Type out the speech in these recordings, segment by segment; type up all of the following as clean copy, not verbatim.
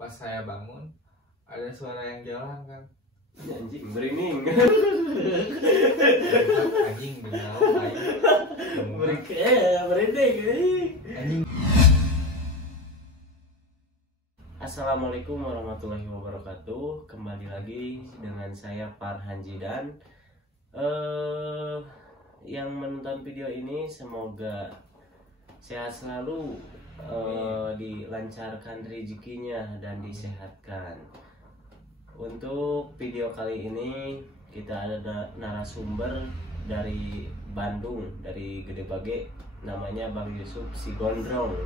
pas saya bangun ada suara yang jalan kan. Anjing merinding. Anjing benar Merinding. anjing. Assalamualaikum warahmatullahi wabarakatuh. Kembali lagi dengan saya Farhan Jidan. Yang menonton video ini semoga sehat selalu, dilancarkan rezekinya dan disehatkan. Untuk video kali ini kita ada narasumber dari Bandung, dari Gede Bage, namanya Bang Yusuf si Gondrong.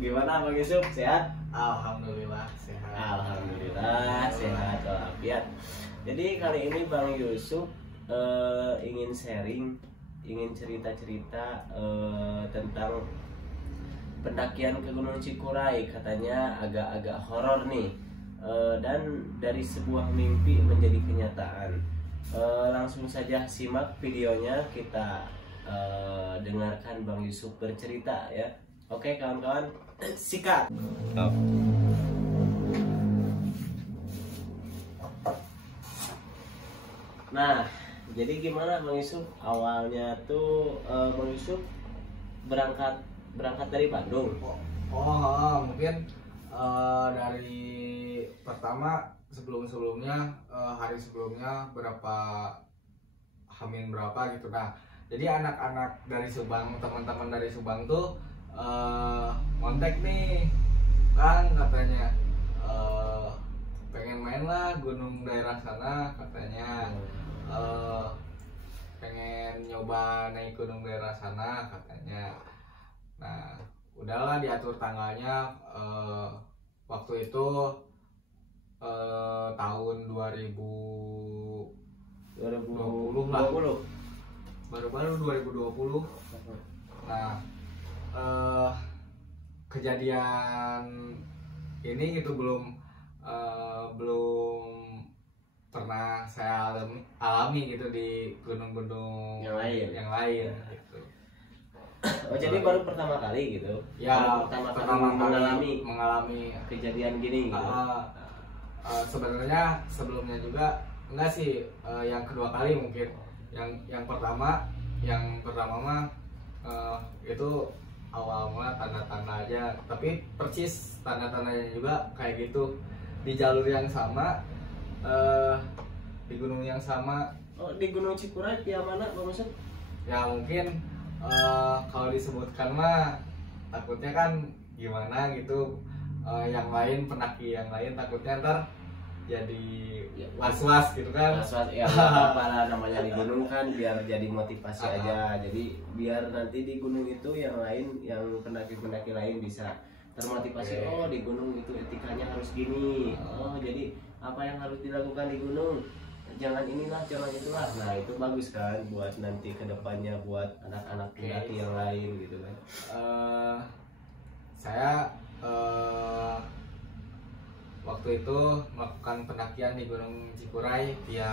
Gimana Bang Yusuf, sehat? Alhamdulillah sehat. Alhamdulillah sehat walafiat. Jadi kali ini Bang Yusuf ingin sharing, ingin cerita-cerita tentang pendakian ke Gunung Cikuray. Katanya agak-agak horor nih, dan dari sebuah mimpi menjadi kenyataan. Langsung saja simak videonya, kita dengarkan Bang Yusuf bercerita ya. Oke kawan-kawan, sikat. Nah, jadi gimana Bang Yusuf? Awalnya tuh Bang Yusuf berangkat dari Bandung. Mungkin dari pertama sebelumnya hari sebelumnya hamin berapa gitu. Nah, jadi anak-anak dari Subang, teman-teman dari Subang tuh kontak nih Kang, katanya pengen main lah gunung daerah sana, katanya pengen nyoba naik gunung daerah sana katanya. Nah udahlah diatur tanggalnya. Waktu itu tahun 2020 lah, baru-baru 2020. Nah kejadian ini itu belum pernah saya alami gitu di gunung-gunung yang lain gitu. Oh jadi baru pertama kali gitu? Ya, pertama kali mengalami kejadian gini gitu. Sebenarnya sebelumnya juga enggak sih, yang kedua kali mungkin. Yang pertama mah itu awal mula tanda-tanda aja, tapi persis tanda-tandanya juga kayak gitu, di jalur yang sama, di gunung yang sama. Oh, di Gunung Cikuray yang mana Bang Yusuf? Ya mungkin kalau disebutkan mah takutnya kan gimana gitu, yang lain, pendaki yang lain takutnya ntar jadi was-was gitu kan. Was-was ya, apa lah namanya di gunung kan, biar jadi motivasi aja. Jadi biar nanti di gunung itu yang lain, yang pendaki-pendaki lain bisa termotivasi. Oh di gunung itu etikanya harus gini. Oh jadi apa yang harus dilakukan di gunung, jangan inilah, jangan itulah. Nah itu bagus kan buat nanti kedepannya buat anak-anak pendaki yang lain gitu kan. Saya waktu itu melakukan pendakian di Gunung Cikuray via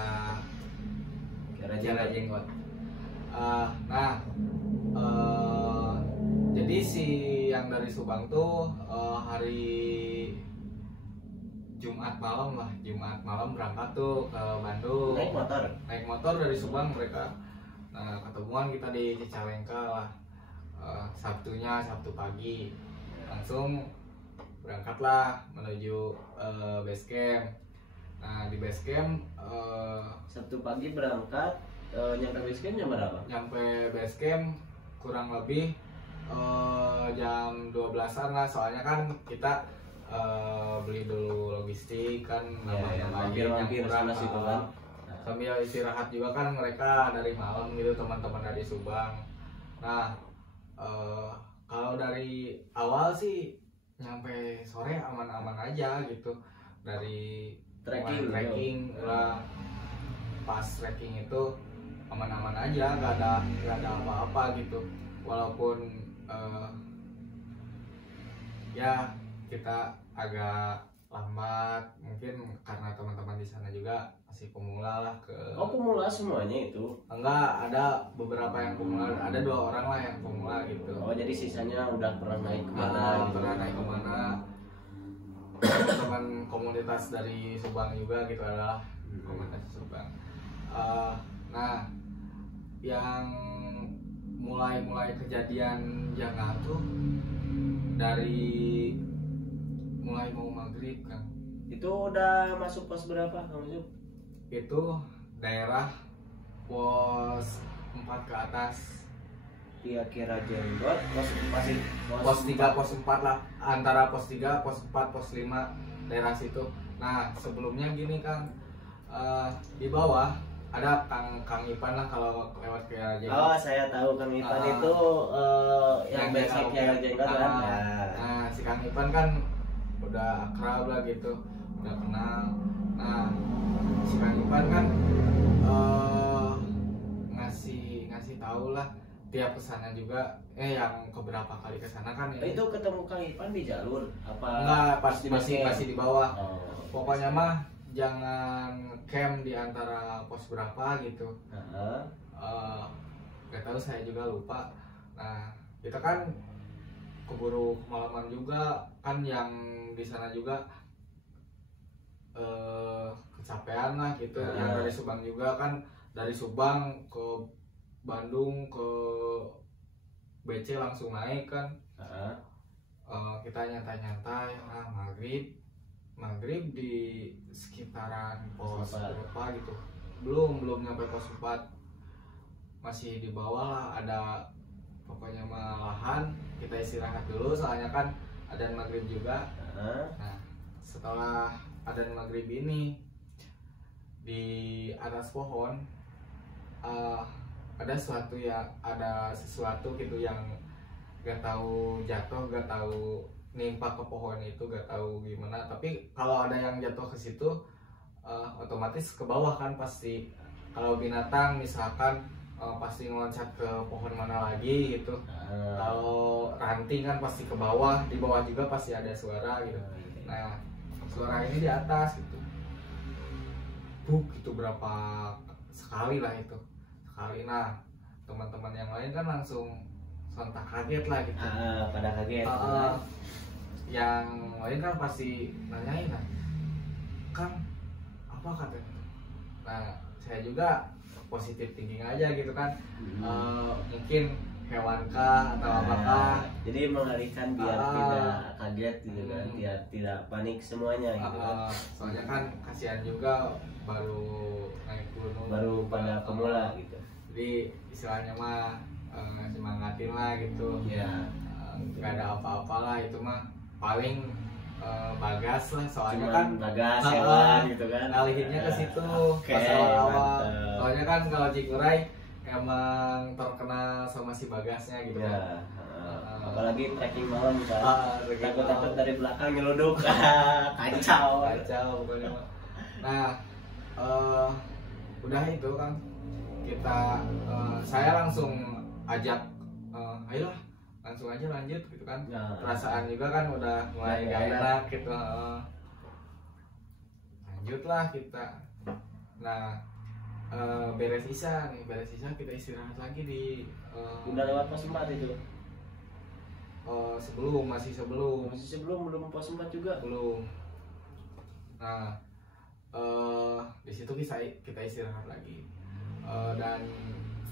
Kiara Jenggot. Jadi si yang dari Subang tuh hari Jumat malam berangkat tuh ke Bandung. Naik motor dari Subang mereka. Nah ketemuan kita di Cicalengka lah. Sabtu pagi langsung berangkatlah menuju base camp. Nah di base camp Sabtu pagi berangkat, nyampe base camp jam berapa? Nyampe base camp kurang lebih jam 12-an lah, soalnya kan kita beli dulu logistik kan, mampir sana situ kan. Sambil istirahat juga kan, mereka dari malam gitu, teman-teman dari Subang. Nah kalau dari awal sih nyampe sore aman-aman aja gitu. Dari trekking lah, pas trekking itu aman-aman aja, nggak ada apa-apa gitu. Walaupun ya kita agak lambat mungkin karena teman-teman di sana juga masih pemula lah. Pemula semuanya itu? Enggak, ada beberapa yang pemula, ada 2 orang lah yang pemula gitu. Oh jadi sisanya udah pernah naik kemana? Pernah naik kemana. komunitas dari Subang juga gitu, adalah komunitas Subang. Nah, yang mulai kejadian jangan tuh dari mulai mau maghrib kan. Itu udah masuk pos berapa Kang Yusuf? Itu daerah pos 4 ke atas. Kira-kira Jenggot masih Pos 3, pos 4 lah, antara pos 3, pos 4, pos 5, daerah situ. Nah, sebelumnya gini Kang, di bawah ada Kang Ipan lah kalau lewat ke Jenggot. Oh, saya tahu Kang Ipan itu yang basic kayak Jenggot kan. Nah, si Kang Ipan kan udah akrab lah gitu, udah kenal. Nah, si Kang Ipan kan ngasih tahu lah tiap kesana juga, yang keberapa kali kesana kan ya. Itu ketemu Kang Ipan di jalur apa? Enggak, masih di bawah. Oh. Pokoknya mah jangan camp di antara pos berapa gitu. Gak tahu, saya juga lupa. Nah, kita kan keburu kemalaman juga kan, yang di sana juga kecapean lah gitu. Yang dari Subang juga kan, dari Subang ke Bandung ke BC langsung naik kan. Kita nyantai-nyantai. Nah, maghrib di sekitaran pos berapa gitu, belum nyampe pos 4, masih di bawah lah, ada pokoknya malahan. Kita istirahat dulu soalnya kan adzan maghrib juga. Nah, setelah adzan maghrib ini di atas pohon ada sesuatu gitu yang gak tahu jatuh, gak tahu nimpa ke pohon itu, gak tahu gimana. Tapi kalau ada yang jatuh ke situ otomatis ke bawah kan pasti. Kalau binatang misalkan pasti ngeloncat ke pohon mana lagi gitu. Kalau ranting kan pasti ke bawah, di bawah juga pasti ada suara gitu. Nah, suara ini di atas gitu, buk itu berapa sekali lah itu sekali. Nah, teman-teman yang lain kan langsung sontak kaget lah gitu. Pada kaget. Yang lain kan pasti nanyain kan, Kang, apa katanya? Nah, saya juga positif thinking aja gitu kan. Mungkin hewan kah atau apakah. Jadi mengalihkan biar tidak kaget gitu kan, biar tidak panik semuanya gitu kan. Soalnya kan kasihan juga, baru naik gunung, baru pada pemula gitu. Jadi istilahnya mah semangatin lah gitu. Gak ada apa-apa lah, itu mah paling bagas lah, soalnya kan bagas hewan gitu kan, ngalihinnya ke situ pas awal-awal. Soalnya kan kalau Cikuray emang terkenal sama si bagasnya gitu kan. Apalagi trekking malam kan, takut dari belakang nyeluduk. kacau pokoknya. Nah, udah itu kan kita saya langsung ajak, ayolah langsung aja lanjut gitu kan. Perasaan juga kan udah mulai gak enak gitu. Lanjutlah kita. Nah, beres isya kita istirahat lagi di udah lewat pos 4 itu. Masih sebelum belum pos 4 juga belum. Nah, di situ kita istirahat lagi. Dan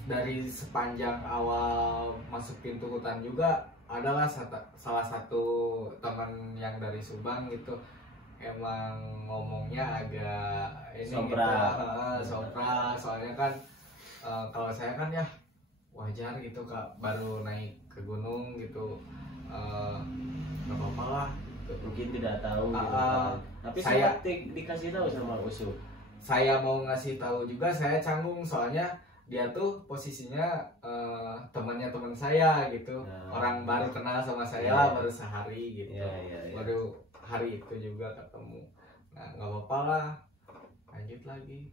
dari sepanjang awal masuk pintu hutan juga adalah salah satu teman yang dari Subang gitu, emang ngomongnya agak ini sopra. Soalnya kan kalau saya kan ya wajar gitu Kak, baru naik ke gunung gitu, nggak apa-apa lah gitu. Mungkin tidak tahu gitu. Tapi saya dikasih tahu sama Usuk. Saya mau ngasih tahu juga, saya canggung soalnya dia tuh posisinya temannya teman saya gitu. Orang baru kenal sama saya baru sehari gitu. Baru hari itu juga ketemu. Nah, nggak apa-apa lah, lanjut lagi.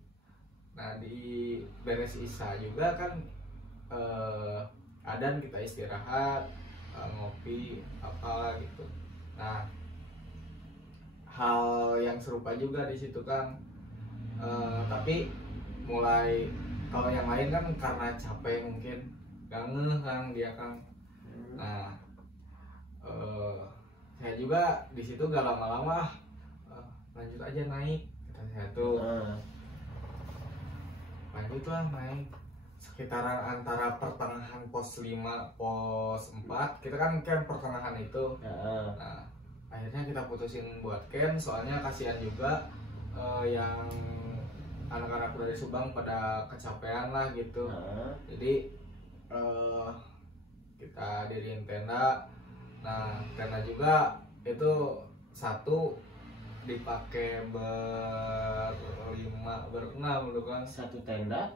Nah, di beres isya juga kan adan kita istirahat, ngopi apa gitu. Nah, hal yang serupa juga di situ kan. Tapi mulai, kalau yang lain kan karena capek mungkin gak ngeh kan dia kan. Nah, saya juga di situ gak lama-lama lanjut aja naik kata saya tuh. Lanjutlah naik sekitaran antara pertengahan pos 5 pos 4, kita kan camp pertengahan itu. Nah akhirnya kita putusin buat camp soalnya kasihan juga yang anak-anak dari Subang pada kecapean lah gitu. Jadi kita diriin tenda. Nah tenda juga itu satu dipakai berenam gitu kan. Satu tenda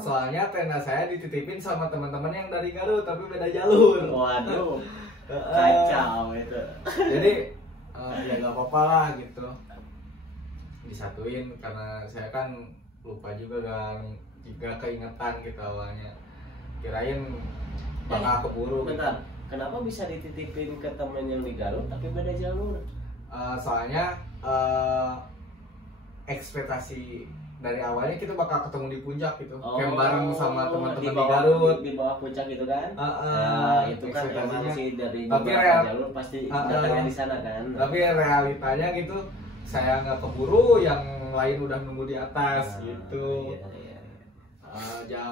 soalnya tenda saya dititipin sama teman-teman yang dari Garut tapi beda jalur. Waduh kacau itu. Jadi ya nggak apa-apa lah gitu disatuin karena saya kan lupa juga kan jika keingetan gitu awalnya kirain bakal keburu. Bentar, kenapa bisa dititipin ke temen yang di Garut tapi beda jalur? Soalnya ekspektasi dari awalnya kita bakal ketemu di puncak gitu, camp bareng sama teman-teman di Garut di bawah puncak gitu kan. Itu kan emang sih dari tapi jalur pasti datangnya di sana kan. Tapi realitanya gitu saya nggak keburu, yang lain udah nunggu di atas gitu.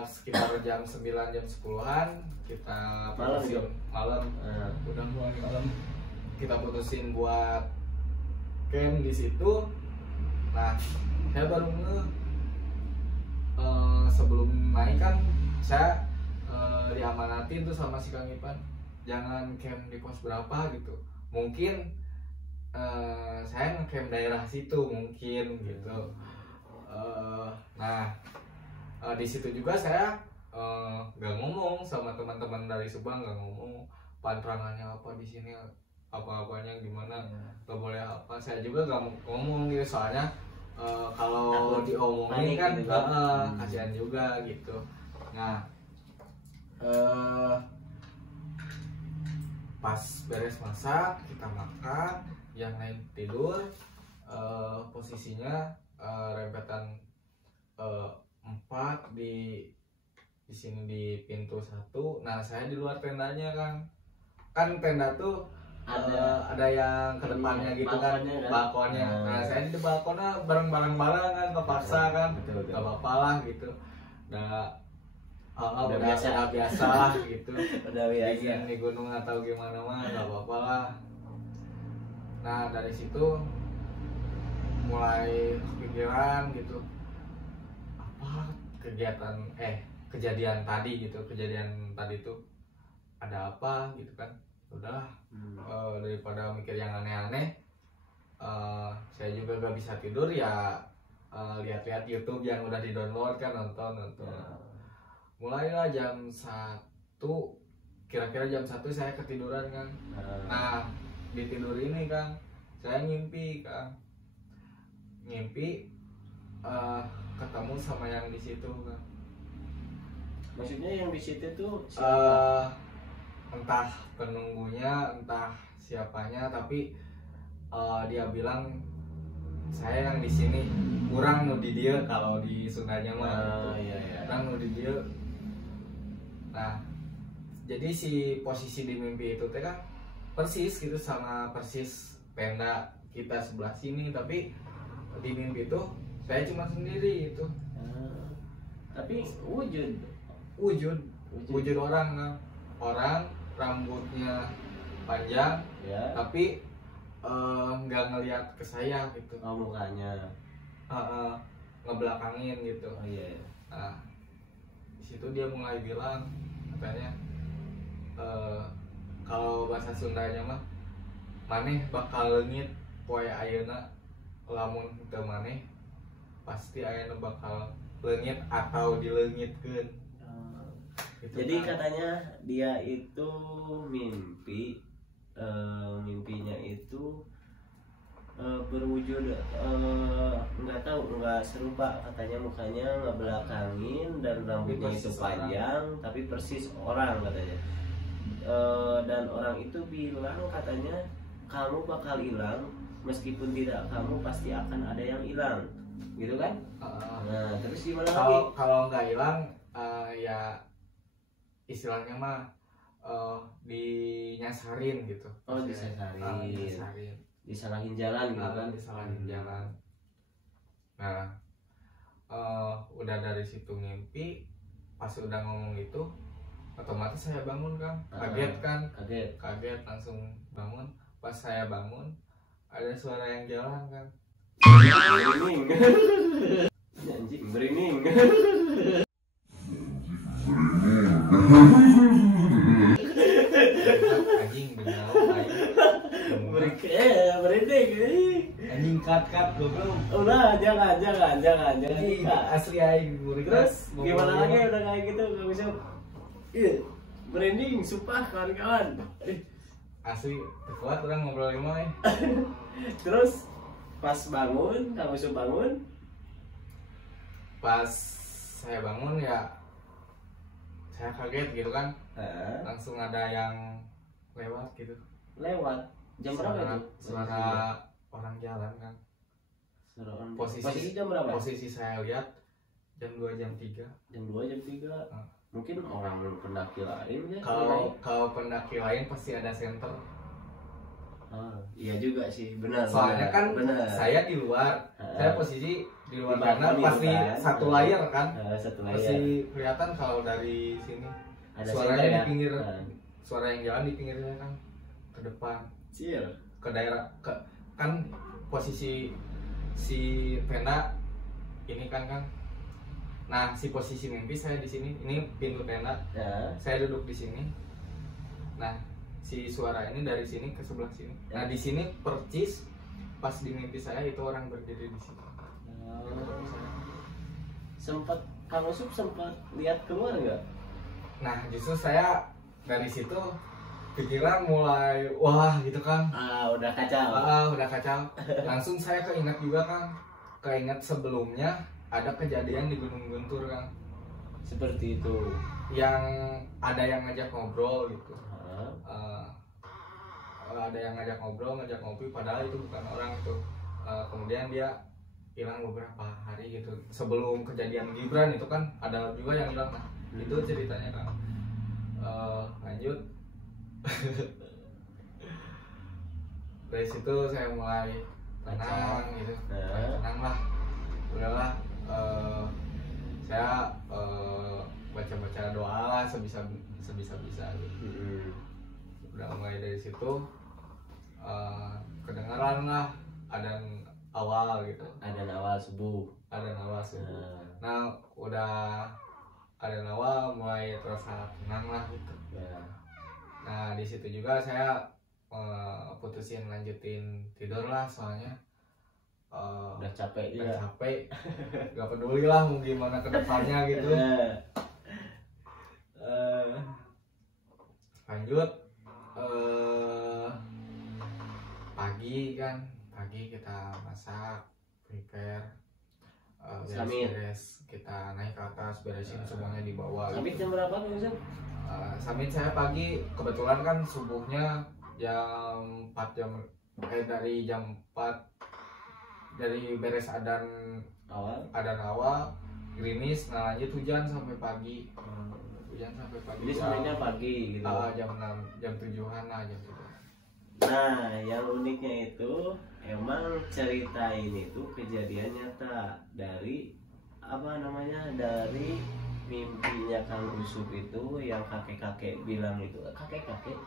Sekitar jam 9 jam 10-an kita putusin malam. Udah mulai malam kita putusin buat camp di situ. Nah saya baru sebelum naik kan saya diamanatin tuh sama si Kang Ipan jangan camp di pos berapa gitu, mungkin saya nge-camp daerah situ mungkin gitu. Nah di situ juga saya nggak ngomong sama teman-teman dari Subang, nggak ngomong pantangannya apa di sini, apa-apanya gimana, nggak boleh apa. Saya juga nggak ngomong gitu soalnya kalau diomongin kan kasihan juga gitu. Nah pas beres masak kita makan, yang lain tidur, posisinya rempetan 4 di sini di pintu 1. Nah saya di luar tendanya kan tenda tuh ada yang ke depannya gitu kan, balkonnya. Nah saya di balkonnya bareng-bareng kan, kepaksa kan, gak apa-apa lah gitu. Udah biasa lah gitu. Udah biasa di gunung atau gimana mah gak apa-apa lah. Nah dari situ mulai kepikiran gitu, apa kejadian tadi tuh ada apa gitu kan. Udahlah daripada mikir yang aneh-aneh, saya juga gak bisa tidur ya, lihat-lihat YouTube yang udah di-download kan, nonton. Mulailah jam 1, kira-kira jam 1 saya ketiduran kan. Nah di tidur ini kan saya ngimpi ketemu sama yang di situ kan. Maksudnya yang di situ tuh entah penunggunya entah siapanya, tapi dia bilang saya yang di sini kurang nu di dia, kalau di Sundanya mah kurang nu di dia. Nah jadi si posisi di mimpi itu teh kan persis gitu sama persis tenda kita sebelah sini, tapi di mimpi itu saya cuma sendiri itu. Tapi wujud orang rambutnya panjang tapi nggak ngelihat ke saya gitu. Mukanya ngebelakangin gitu. Nah di situ dia mulai bilang katanya kalau bahasa Sundanya mah maneh bakal leungit poe ayeuna, lamun teu maneh pasti ayeuna bakal leungit atau dileungitkeun. Jadi katanya dia itu mimpinya itu berwujud nggak serupa, katanya mukanya ngebelakangin dan rambutnya itu panjang tapi persis orang katanya. Dan orang itu bilang katanya kamu bakal hilang, meskipun tidak kamu pasti akan ada yang hilang gitu kan. Nah terus gimana lagi? Kalau nggak hilang ya istilahnya mah dinyasarin gitu. Dinyasarin. disalahin jalan gitu kan. Disalahin jalan. Nah udah dari situ mimpi, pas udah ngomong itu otomatis saya bangun kan, kaget kan, kaget langsung bangun. Pas saya bangun ada suara yang jalan kan, anjing berining. Anjing benar Merinding. anjing kat goblok. Udah jangan. Asli aing Terus gimana lagi udah kayak gitu nggak bisa. Iya, merinding, sumpah kawan-kawan. Asli kuat orang ngobrol lima ya. Terus pas bangun, kamu suruh bangun. Pas saya bangun ya saya kaget gitu kan, langsung ada yang lewat gitu. Lewat jam berapa itu? Suara orang jalan kan. Posisi jam berapa? Posisi saya lihat jam 2 jam 3. Jam 2 jam 3. Mungkin orang pendaki lain ya. Kalau pendaki lain pasti ada center. Iya juga sih, benar. Soalnya kan saya di luar, saya posisi di luar sana pasti kan? Satu layar kan. Satu layar. Pasti kelihatan kalau dari sini. Ada suaranya di ya? pinggir. Suara yang jalan di pinggirnya kan ke depan. Ke daerah kan posisi si tenda ini kan. Nah, si posisi mimpi saya di sini. Ini pintu tenda. Saya duduk di sini. Nah, si suara ini dari sini ke sebelah sini. Nah, di sini percis pas di mimpi saya itu orang berdiri di sini. Sempat Kang Usup sempat lihat keluar nggak? Nah, justru saya dari situ pikiran mulai wah gitu kan. Udah kacau. Udah kacau. Langsung saya keinget juga kan. Keinget sebelumnya ada kejadian di Gunung Guntur kan. Seperti itu. Yang ada yang ngajak ngobrol gitu. Ada yang ngajak ngopi padahal itu bukan orang itu. Kemudian dia hilang beberapa hari gitu. Sebelum kejadian Gibran itu kan ada juga yang hilang. Nah, itu ceritanya kan. Lanjut. Dari situ saya mulai tenang gitu. Tenang lah. Udahlah. Saya baca doa lah sebisa gitu. Udah mulai dari situ kedengaran lah adzan awal gitu. Adzan awal subuh. Nah, udah adzan awal mulai terasa tenang lah gitu. Nah, di situ juga saya putusin lanjutin tidur lah soalnya udah capek juga. Gak peduli lah mau gimana ke depannya gitu. Lanjut pagi kita masak, prepare, beres, kita naik ke atas, beresin semuanya di bawah. Samit jam berapa nih? Samit saya pagi, kebetulan kan subuhnya jam 4 dari jam 4 dari beres adzan awal gerimis, nah lanjut hujan sampai pagi. Jadi sampainya pagi gitu. Jam 6, jam 7-an lah, jam 7. Nah, yang uniknya itu emang cerita ini tuh kejadian nyata dari dari mimpinya Kang Usup itu yang kakek-kakek bilang itu. Kakek-kakek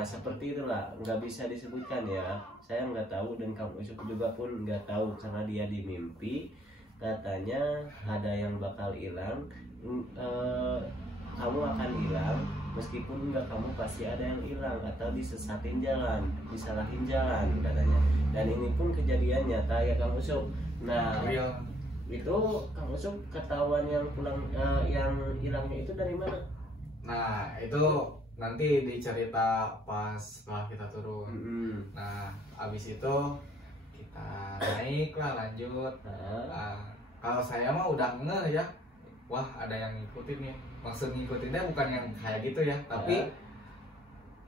seperti itulah, nggak bisa disebutkan ya. Saya nggak tahu dan Kang Usup juga pun nggak tahu karena dia di mimpi katanya ada yang bakal hilang. Kamu akan hilang meskipun enggak, kamu pasti ada yang hilang atau disalahin jalan katanya. Dan ini pun kejadian nyata ya Kang Usup. Nah, itu Kang Usup ketahuan yang yang hilangnya itu dari mana? Nah, itu nanti dicerita pas setelah kita turun. Nah, abis itu kita naik lah, lanjut. Kalau saya mah udah ngeh ya, wah ada yang ngikutin nih. Maksud ngikutinnya bukan yang kayak gitu ya, tapi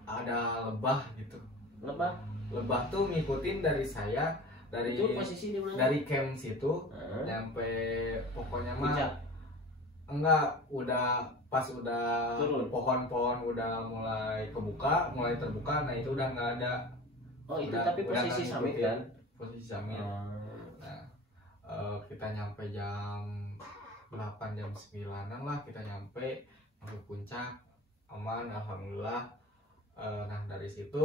ada lebah gitu. Lebah tuh ngikutin dari saya, dari itu posisi di mana? Dari camp situ sampai pokoknya mah enggak, udah pas udah turun. Pohon-pohon udah mulai terbuka, nah itu udah nggak ada. Oh itu tapi posisi summit kan? Posisi summit. Nah kita nyampe jam 8 jam 9-an lah kita nyampe puncak aman alhamdulillah. Nah dari situ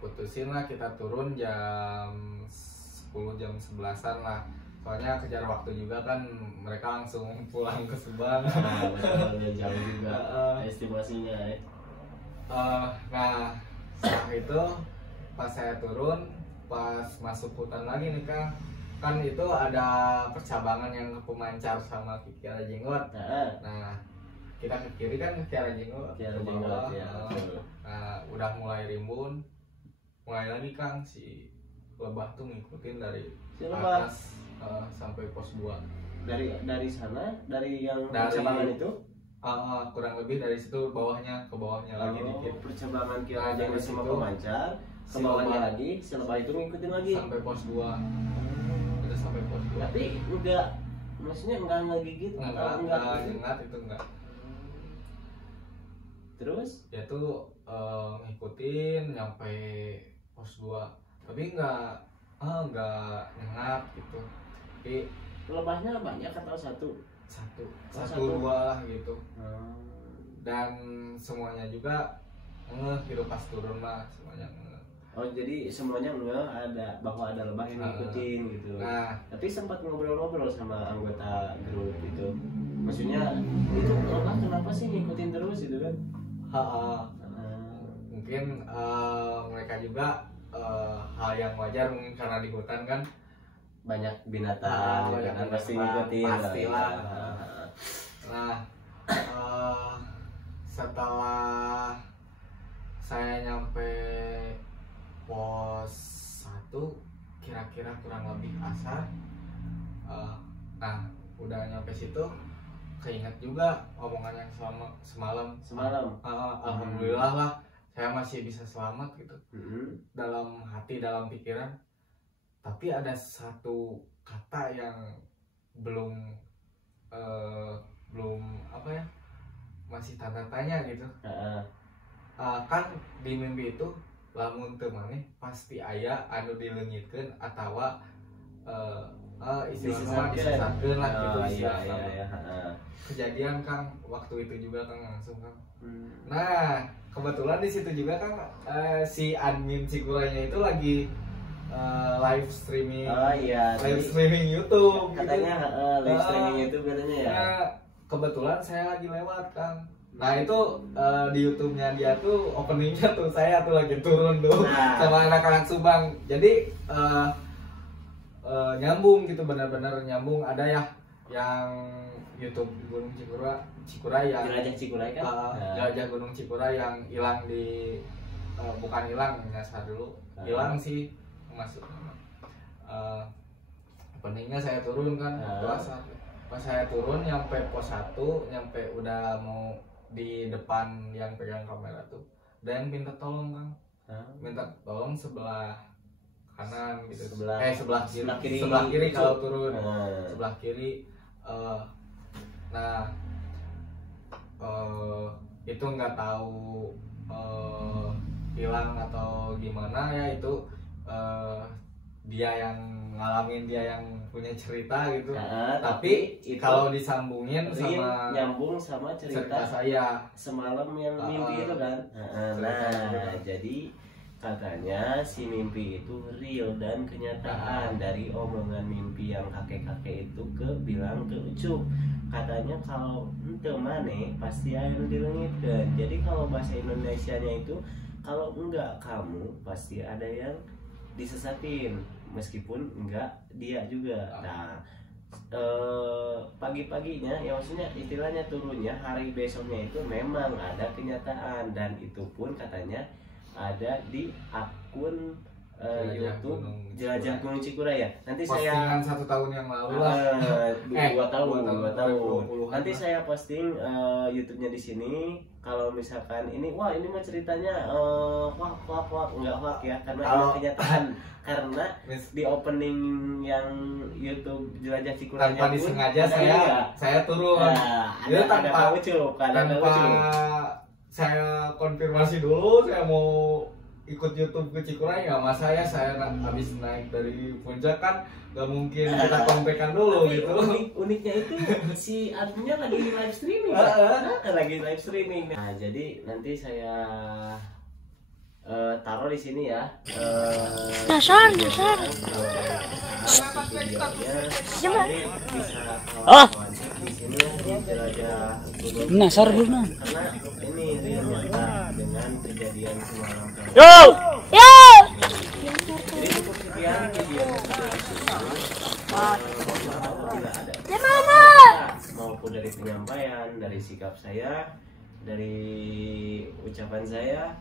putusin lah kita turun jam 10 jam 11-an lah, soalnya kejar waktu juga kan mereka langsung pulang ke Subang. Betul, jauh juga estimasinya ya. Nah setelah itu pas saya turun, pas masuk hutan lagi nih Kang, kan itu ada percabangan yang ke Pemancar sama Kiara Jenggot. Nah kita ke kiri kan ke Kiara Jenggot, Kiara Jenggot ya. Nah udah mulai rimbun, mulai lagi Kang si lebah tuh ngikutin dari atas sampai pos 2. Dari sana, dari yang dari percabangan itu? Kurang lebih dari situ bawahnya ke bawahnya lagi dikit. Percabangan Kiara Jenggot sama Pemancar, ke bawahnya lagi, si lebah itu ngikutin lagi sampai pos 2. Udah sampai pos 2. Tapi enggak, maksudnya enggak ngegigit atau enggak nyengat itu enggak. Terus ya tuh ngikutin nyampe pos 2 tapi enggak nyengat gitu. Tapi lebahnya banyak atau satu dua gitu. Dan semuanya juga gitu pas turun mah semuanya Oh jadi semuanya ada bahwa ada lebah yang ngikutin gitu. Nah tapi sempat ngobrol-ngobrol sama anggota grup itu, maksudnya itu lebah kenapa sih ngikutin terus gitu kan? Mungkin mereka juga hal yang wajar mungkin karena di hutan kan banyak binatang, kan pasti ngikutin pastilah. Nah setelah saya nyampe pos 1 kira-kira kurang lebih asar, nah udah nyampe situ keinget juga omongan yang semalam. Alhamdulillah lah saya masih bisa selamat gitu. Dalam hati, dalam pikiran. Tapi ada satu kata yang belum apa ya, masih tanda tanya gitu. Kan di mimpi itu lamun teu maneh pasti aya anu dileungitkeun atawa istilahnya disesatkeun lah gitu istilahnya. Kejadian Kang waktu itu juga Kang langsung Kang. Nah kebetulan di situ juga Kang si admin Cikuranya itu lagi live streaming. Live streaming YouTube katanya gitu. Live streaming YouTube katanya ya. Nah, kebetulan saya lagi lewat Kang. Nah itu di YouTube-nya dia tuh openingnya tuh saya tuh lagi turun tuh sama anak-anak Subang. Jadi nyambung gitu, benar-benar nyambung. Ada ya yang YouTube Gunung Cikura yang Jelajah Cikura kan? Jelajah Gunung Cikura yang hilang di bukan hilang, nyasar dulu. Hilang sih maksudnya. Openingnya saya turun kan, pas saya turun nyampe pos 1, nyampe udah mau di depan yang pegang kamera tuh, dan minta tolong Kang. Minta tolong sebelah kanan gitu, sebelah kiri kalau turun. Sebelah kiri. Nah itu nggak tahu hilang atau gimana ya, itu dia yang ngalamin, dia yang punya cerita gitu. Tapi kalau disambungin sama nyambung sama cerita saya semalam yang mimpi itu kan. Jadi katanya si mimpi itu real dan kenyataan dari omongan mimpi yang kakek-kakek itu bilang ke Ucup. Katanya kalau ente maneh pasti anu dileungitkeun. Jadi kalau bahasa Indonesianya itu kalau enggak kamu pasti ada yang disesatin, meskipun enggak dia juga. Nah pagi-paginya ya, maksudnya istilahnya turunnya hari besoknya itu memang ada kenyataan, dan itu pun katanya ada di akun YouTube Jelajah Gunung Cikura ya. Nanti postingan saya 1 tahun yang lalu lah. 2 tahun. Nanti saya posting YouTube-nya di sini. Kalau misalkan ini, wah ini mah ceritanya wah enggak hoax ya, karena ini kenyataan. Karena di opening yang YouTube Jelajah Cikura tanpa disengaja saya turun. Ada Ucup, tanpa saya konfirmasi dulu, saya mau ikut YouTube ke Cikuray nggak, mas saya habis naik dari puncak kan nggak mungkin kita kontekan dulu gitu. Uniknya itu si adminnya lagi live streaming, lagi live streaming. Nah jadi nanti saya taruh di sini ya. Dasar. Oh. Di sini jelajah gunung. Nasar dulu. Karena ini real nyata dengan kejadian semalam. Yo. Jadi cukup sekian video maupun dari penyampaian, dari sikap saya, dari ucapan saya.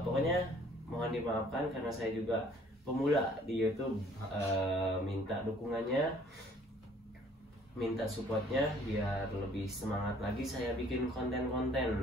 Pokoknya mohon dimaafkan karena saya juga pemula di YouTube. Minta dukungannya, minta supportnya biar lebih semangat lagi saya bikin konten-konten.